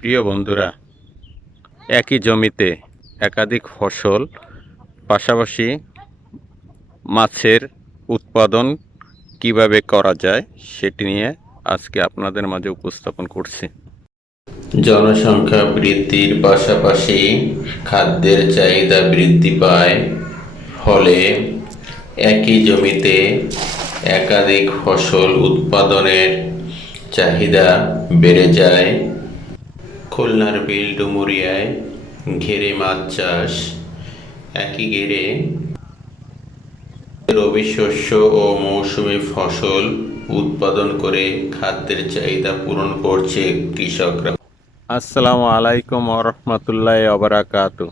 প্রিয় বন্ধুরা, একই জমিতে একাধিক ফসল পাশাপাশি মাছের উৎপাদন কিভাবে করা যায় সেটি নিয়ে আজকে আপনাদের মাঝে উপস্থাপন করছি। জনসংখ্যা বৃদ্ধির পাশাপাশি খাদ্যের চাহিদা বৃদ্ধি পায়, ফলে একই জমিতে একাধিক ফসল উৎপাদনের চাহিদা বেড়ে যায়। খুলনার বিল ডুমুরিয়ায় ঘেরে মাছ চাষ। একই ঘেরে রবি শস্য ও মৌসুমী ফসল উৎপাদন করে খাদ্যের চাহিদা পূরণ করছে কৃষকরা। আসসালামু আলাইকুম ওরহমতুল্লাহি ওবারাকাতু।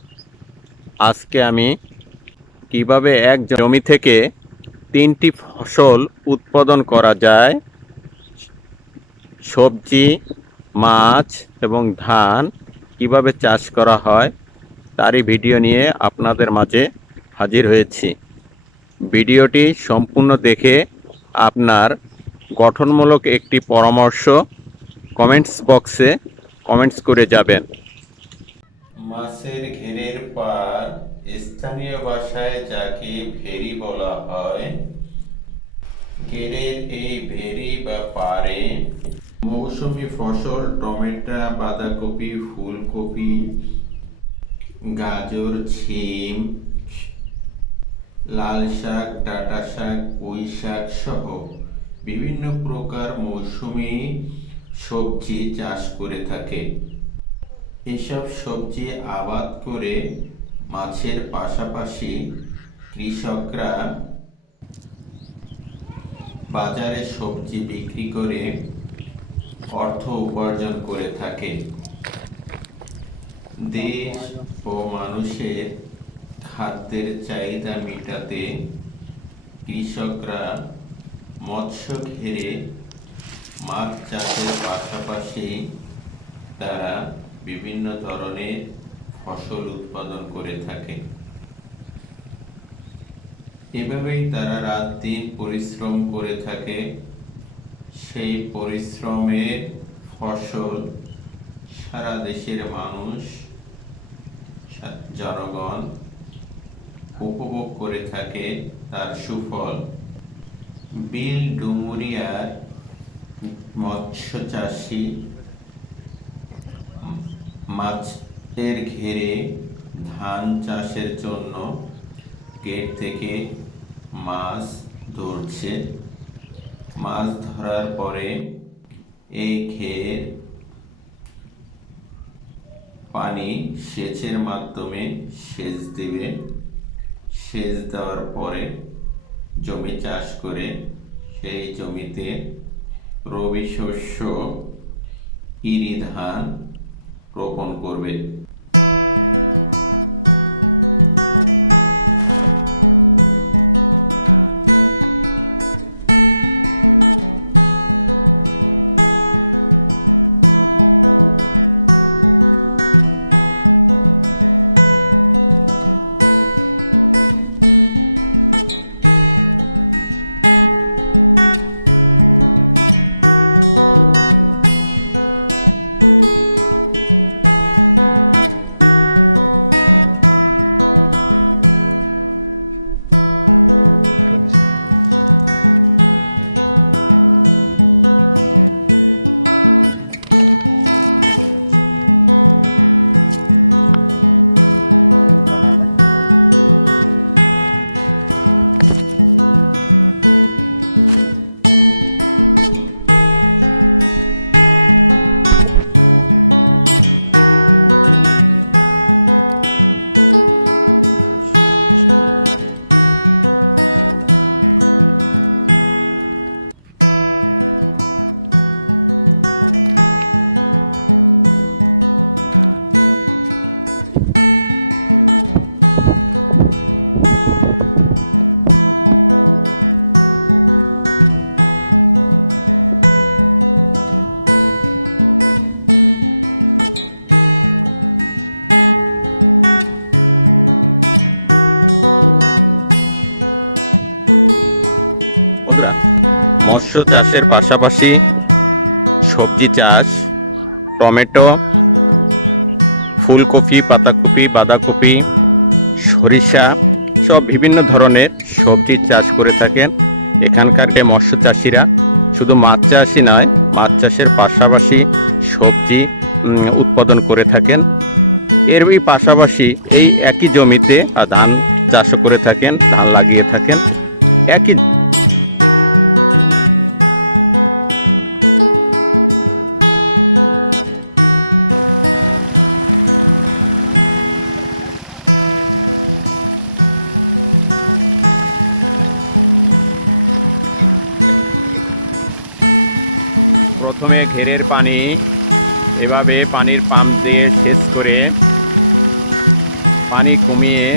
আজকে আমি কিভাবে এক জমি থেকে 3টি ফসল উৎপাদন করা যায়, সবজি, মাছ এবং ধান কিভাবে চাষ করা হয় তারই ভিডিও নিয়ে আপনাদের মাঝে হাজির হয়েছি। ভিডিওটি সম্পূর্ণ দেখে আপনার গঠনমূলক একটি পরামর্শ কমেন্টস বক্সে কমেন্টস করে যাবেন। মাছের ঘেরের পার, স্থানীয় ভাষায় যাকে ভেরি বলা হয়, ঘেরের এই ভেরি বা পারে মৌসুমী ফসল টমেটো, বাঁধাকপি, ফুলকপি, গাজর, শিম, লাল শাক, ডাঁটা শাক, পুঁই শাক সহ বিভিন্ন প্রকার মৌসুমী সবজি চাষ করে থাকে। এসব সবজি আবাদ করে মাছের পাশাপাশি কৃষকরা বাজারে সবজি বিক্রি করে অর্থ উপার্জন করে থাকে। দেশ ও মানুষের খাদ্যের চাহিদা মেটাতে কৃষকরা মৎস্য ঘেরে মাছ চাষের পাশাপাশি তারা বিভিন্ন ধরনের ফসল উৎপাদন করে থাকে। এভাবেই তারা রাত দিন পরিশ্রম করে থাকে। সেই পরিশ্রমের ফসল সারা দেশের মানুষ, জনগণ উপভোগ করে থাকে তার সুফল। বিল ডুমুরিয়ার মৎস্য চাষী মাছের ঘেরে ধান চাষের জন্য গেট থেকে মাছ ধরছে। মাছ ধরার পরে এই ঘের পানি সেচের মাধ্যমে সেচ দেবে। সেচ দেওয়ার পরে জমি চাষ করে সেই জমিতে রবি শস্য ইরি ধান রোপণ করবে। মৎস্য চাষের পাশাপাশি সবজি চাষ, টমেটো, ফুলকপি, পাতাকপি, বাঁধাকপি, সরিষা সব বিভিন্ন ধরনের সবজির চাষ করে থাকেন এখানকার মৎস্য চাষিরা। শুধু মাছ চাষই নয়, মাছ চাষের পাশাপাশি সবজি উৎপাদন করে থাকেন। এরই পাশাপাশি এই একই জমিতে ধান চাষও করে থাকেন, ধান লাগিয়ে থাকেন একই। প্রথমে ঘেরের পানি এভাবে পানির পাম্প দিয়ে সেচ করে পানি কমিয়ে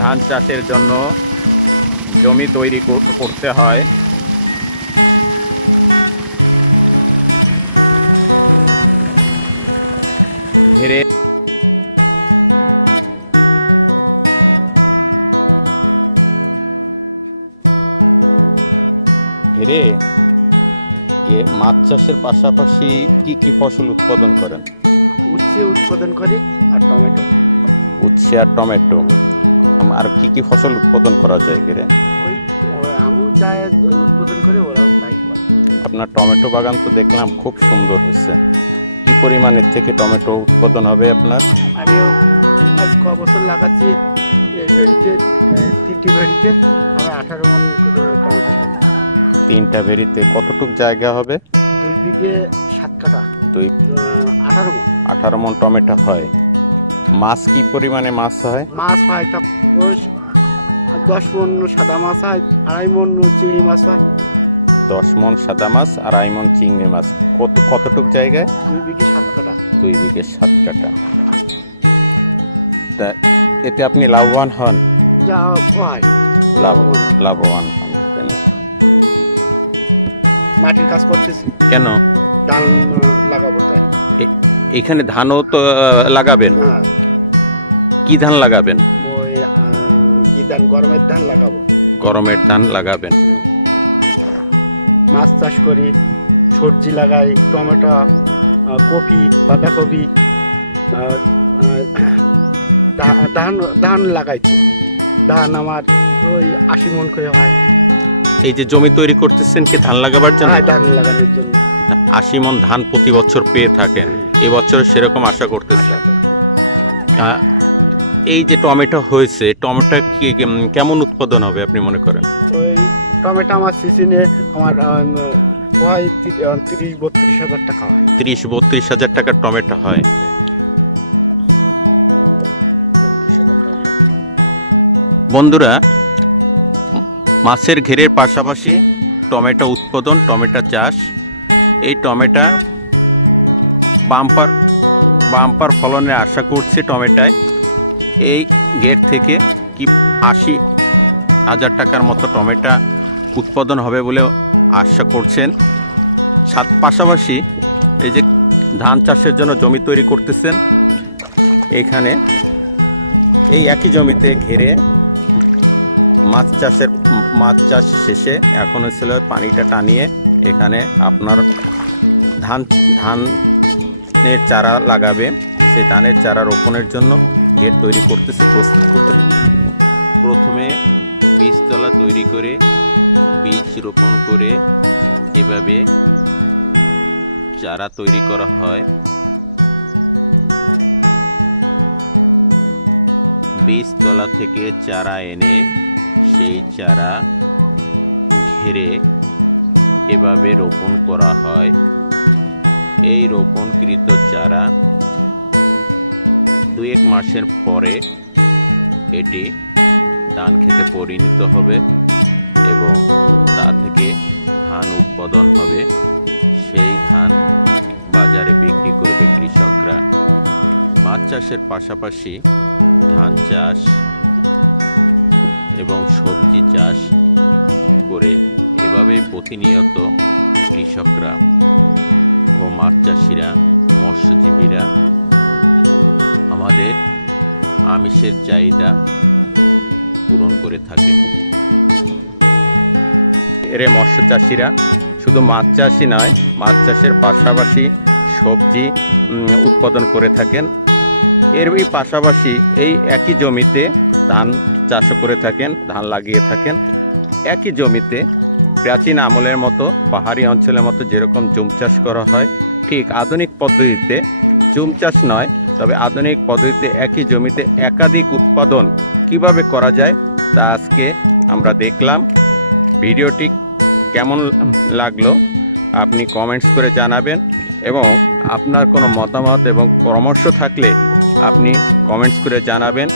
ধান চাষের জন্য জমি তৈরি করতে হয়। ঘিরে মাছ চাষের পাশাপাশি কি কি ফসল উৎপাদন করেন? উৎপাদন করে উচ্ছে আর টমেটো। আর কি কি ফসল উৎপাদন করা যায় ঘিরে? আপনার টমেটো বাগান তো দেখলাম খুব সুন্দর হচ্ছে। কি পরিমাণের থেকে টমেটো উৎপাদন হবে আপনার? 3টা ভেরিতে কতটুক জায়গা হবে? 18 মণ টমেটো হয়। মাছ কি পরিমাণে মাছ হয়? মাছ হয় 10 মণ সাদা মাছ হয়, 2.5 মণ চিংড়ি মাছ হয়। 10 মণ সাদা মাছ আর 2.5 মণ চিংড়ি মাছ। কতটুক জায়গায়? 2 বিঘে 7 কাঠা। তা এতে আপনি লাভবান হন? লাভবান হন। কেন? এখানে ধানও তো লাগাবেন। কি ধান লাগাবেন? গরমের ধান লাগাবেন। মাছ চাষ করি, সবজি লাগাই, টমেটো, কপি, বাঁধাকপি, ধান লাগাই। ধান আমার 80 মণ করে হয়। এই যে জমি তৈরি করতেছেন কি ধান লাগাবার জন্য? ধান লাগানোর জন্য 80 মণ ধান প্রতি বছর পেয়ে থাকেন। এবছর সেরকম আশা করতেছেন। এই যে টমেটো হয়েছে, টমেটো কেমন উৎপাদন হবে আপনি মনে করেন? টমেটো আমার সিজনে আমার হয় 30-32 হাজার টাকা। 30-32 হাজার টাকার টমেটো হয়। বন্ধুরা, মাছের ঘেরের পাশাপাশি টমেটো উৎপাদন, টমেটো চাষ। এই টমেটো বাম্পার ফলনের আশা করছি টমেটোয়। এই গেট থেকে কি 80 হাজার টাকার মতো টমেটো উৎপাদন হবে বলে আশা করছেন। পাশাপাশি এই যে ধান চাষের জন্য জমি তৈরি করতেছেন, এখানে এই একই জমিতে ঘিরে মাছ চাষ শেষে এখন ছিল পানিটা টানিয়ে এখানে আপনার ধানের চারা লাগাবে। সেই ধানের চারা রোপণের জন্য গেট তৈরি করতেছে, প্রস্তুত করতে। প্রথমে বীজতলা তৈরি করে বীজ রোপণ করে এভাবে চারা তৈরি করা হয়। বীজতলা থেকে চারা এনে সেই চারা ঘিরে এভাবে রোপণ করা হয়। এই রোপণকৃত চারা 2-1 মাসের পরে এটি ধান খেতে পরিণত হবে এবং তা থেকে ধান উৎপাদন হবে। সেই ধান বাজারে বিক্রি করবে কৃষকরা। মাছ চাষের পাশাপাশি ধান চাষ এবং সবজি চাষ করে এভাবে প্রতিনিয়ত কৃষকরা ও মাছ চাষিরা, মৎস্যজীবীরা আমাদের আমিষের চাহিদা পূরণ করে থাকে। এর মৎস্য চাষিরা শুধু মাছ চাষই নয়, মাছ চাষের পাশাপাশি সবজি উৎপাদন করে থাকেন। এরই পাশাপাশি এই একই জমিতে ধান চাষ করে থাকেন, ধান লাগিয়ে থাকেন। একই জমিতে প্রাচীন আমলের মতো পাহাড়ি অঞ্চলের মতো যেরকম জুম চাষ করা হয়, ঠিক আধুনিক পদ্ধতিতে জুম চাষ নয়, তবে আধুনিক পদ্ধতিতে একই জমিতে একাধিক উৎপাদন কিভাবে করা যায় তা আজকে আমরা দেখলাম। ভিডিওটি কেমন লাগলো আপনি কমেন্টস করে জানাবেন, এবং আপনার কোনো মতামত এবং পরামর্শ থাকলে আপনি কমেন্টস করে জানাবেন।